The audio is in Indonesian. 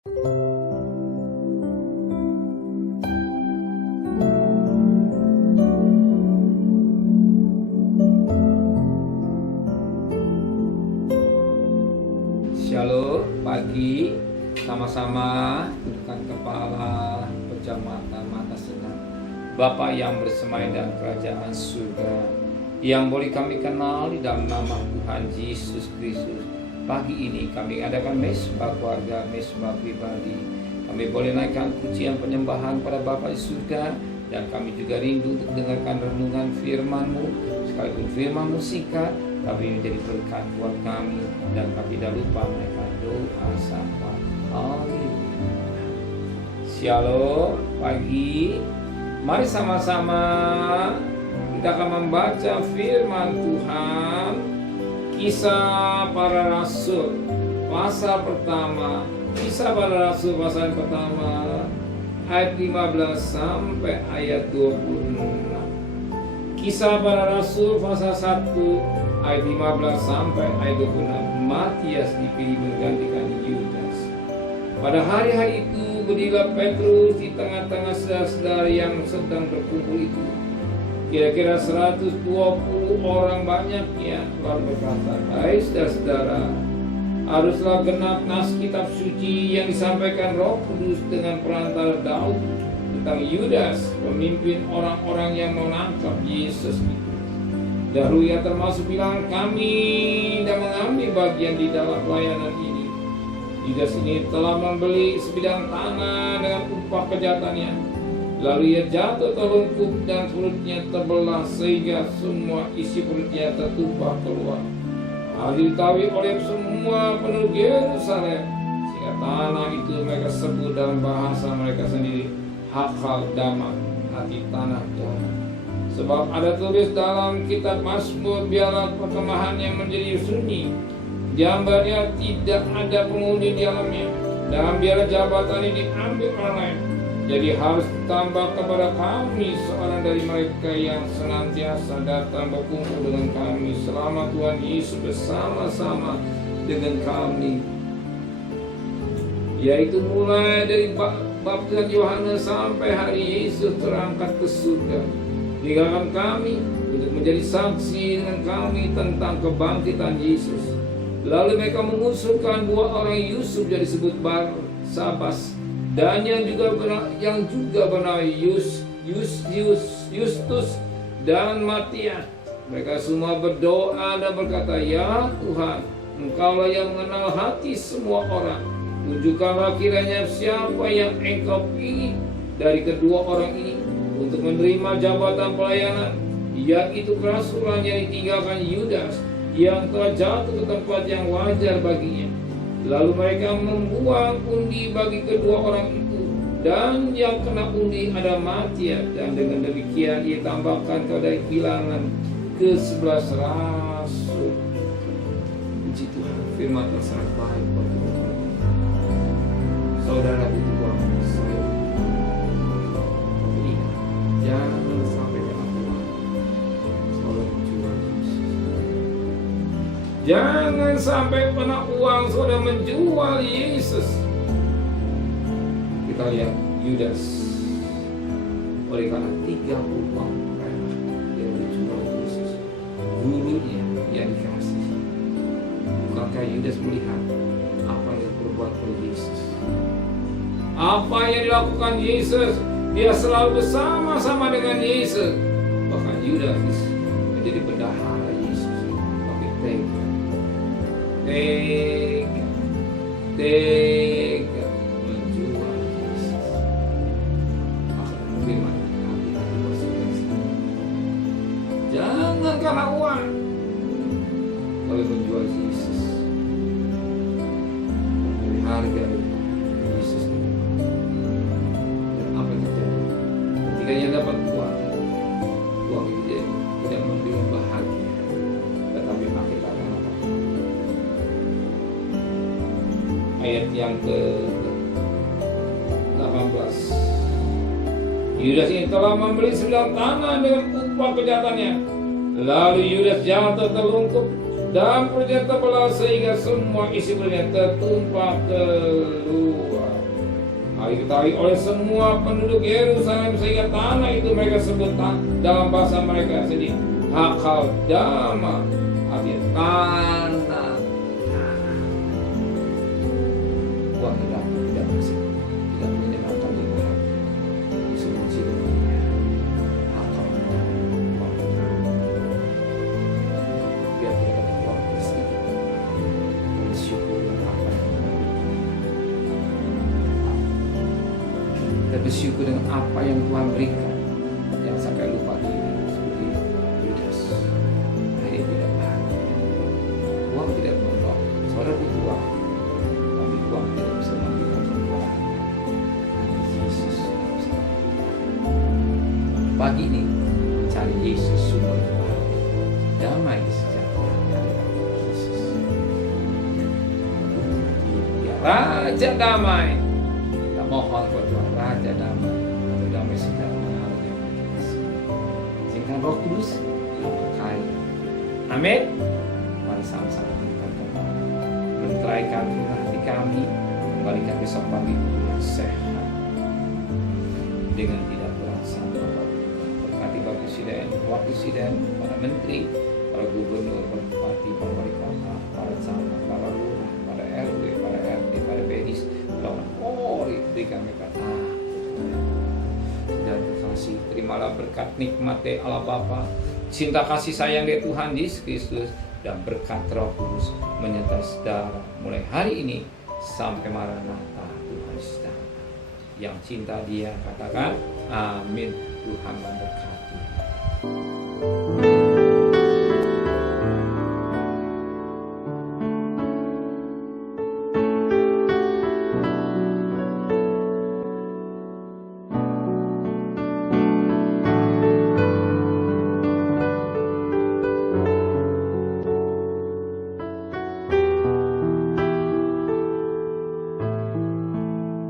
Shalom, pagi, sama-sama tundukkan kepala, pejam mata senang. Bapa yang bersemayam dalam kerajaan surga, yang boleh kami kenal di dalam nama Tuhan Yesus Kristus. Pagi ini kami adakan mesbah keluarga, mesbah pribadi. Kami boleh naikkan pujian penyembahan pada Bapa di surga, dan kami juga rindu untuk dengarkan renungan firman-Mu. Sekalipun firman-Mu singkat, tapi menjadi berkat buat kami, dan kami tidak lupa menaikkan doa sapa. Haleluya. Shalom, pagi. Mari sama-sama kita akan membaca firman Tuhan. Kisah para Rasul pasal pertama. Kisah para Rasul pasal pertama ayat 15 sampai ayat 26. Kisah para Rasul pasal 1 ayat 15 sampai ayat 26. Matias dipilih menggantikan Yudas. Pada hari-hari itu berdirilah Petrus di tengah-tengah saudara-saudara yang sedang berkumpul itu. Kira-kira 120 orang banyaknya, lalu berkata, "Hai saudara-saudara, haruslah genap nas kitab suci yang disampaikan Roh Kudus dengan perantara Daud tentang Yudas, pemimpin orang-orang yang menangkap Yesus itu. Dahulu ia termasuk bilangan kami dan mengambil bagian di dalam pelayanan ini. Yudas ini telah membeli sebidang tanah dengan upah kejahatannya. Lalu ia jatuh terlungkup dan perutnya terbelah sehingga semua isi perutnya tertumpah keluar. Hal diketahui oleh semua penduduk Yerusalem, sehingga tanah itu mereka sebut dalam bahasa mereka sendiri Hakal Dama, hati tanah Dama. Sebab ada tulis dalam kitab Mazmur, biarlah perkemahannya menjadi sunyi, jambannya tidak ada penghuni di dalamnya, dan biarlah jabatannya diambil orang lain. Jadi harus ditambah kepada kami seorang dari mereka yang senantiasa datang berkumpul dengan kami selama Tuhan Yesus bersama-sama dengan kami, yaitu mulai dari baptisan Yohanes sampai hari Yesus terangkat ke surga. Tinggalkan kami untuk menjadi saksi dengan kami tentang kebangkitan Yesus." Lalu mereka mengusulkan 2 orang Yusuf yang disebut Barsabas, dan yang juga bernama Yustus dan Matias. Mereka semua berdoa dan berkata, "Ya Tuhan, Engkaulah yang mengenal hati semua orang. Tunjukkanlah kiranya siapa yang Engkau pilih dari kedua orang ini untuk menerima jabatan pelayanan, yaitu kerasulan yang ditinggalkan Yudas, yang telah jatuh ke tempat yang wajar baginya." Lalu mereka membuang undi bagi kedua orang itu, dan yang kena undi ada Matias, dan dengan demikian ia tambahkan kepada bilangan ke-11 rasul. Puji Tuhan, firman Tuhan sangat baik bagi kita. Saudara itu Tuhan, jangan sampai kena uang. Saudara menjual Yesus. Jangan sampai kena uang saudara menjual Yesus. Kita lihat Yudas, oleh karena 30 uang perak dia menjual Yesus, gurunya yang dikasih. Bukankah Yudas melihat apa yang diperbuat oleh Yesus? Apa yang dilakukan Yesus? Dia selalu bersama-sama dengan Yesus. Bahkan Yudas menjadi bendahara Yesus. Tapi tega menjual Yesus. Maka firman hati-hati saudara. Jangan karena uang kalau menjual Yesus. Dari harga Yesus. Dan apa yang terjadi? Ketika dia dapat uang itu tidak memberi bahagia, tetapi makin apa? Ayat yang ke-18. Yudas ini telah membeli sebidang tanah dengan upah kejahatannya. Lalu Yudas jatuh terlungkup dan perutnya terbelah sehingga semua isi perutnya tertumpah keluar. Hal diketahui oleh semua penduduk Yerusalem sehingga tanah itu mereka sebut dalam bahasa mereka sendiri Hakaldama, artinya tanah. Uang tidak masih tidak menyenangkan di hati. Semua hidupnya Hakaldama. Biar kita dapat uang sedikit, bersyukur dengan apa yang dan bersyukur dengan apa yang Tuhan berikan. Jangan sampai lupa diri seperti Yudas. Ini tidak bahagia. Uang tidak membawa. Saudara butuh uang, tapi uang tidak bisa memberikan kebahagiaan. Yesus bisa. Pagi ini cari Yesus sumber kebahagiaan. Damai sejahtera adalah Yesus. Dia Raja Damai. Mohon kepada Tuhan Raja Damai atau damai sejahtera Allah yang berkuasa. Izinkan Roh Kudus yang berkarya. Amin. Mari sama-sama kita berdoa. Menteraikan hati kami, kembalikan besok pagi yang sehat dengan tidak berasa. Berkati Bapak Presiden, Wakil Presiden, para Menteri, para Gubernur, para Bupati, para Wali Kota, para camat, para lurah, para RW, para RT, para PDIS, berikan mereka dan terkasih. Terimalah berkat nikmat Allah Bapa, cinta kasih sayang dari Tuhan Yesus Kristus, dan berkat Roh Kudus menyertai saudara mulai hari ini sampai Maranatha. Tuhan Yesus datang. Yang cinta Dia katakan amin. Tuhan memberkati.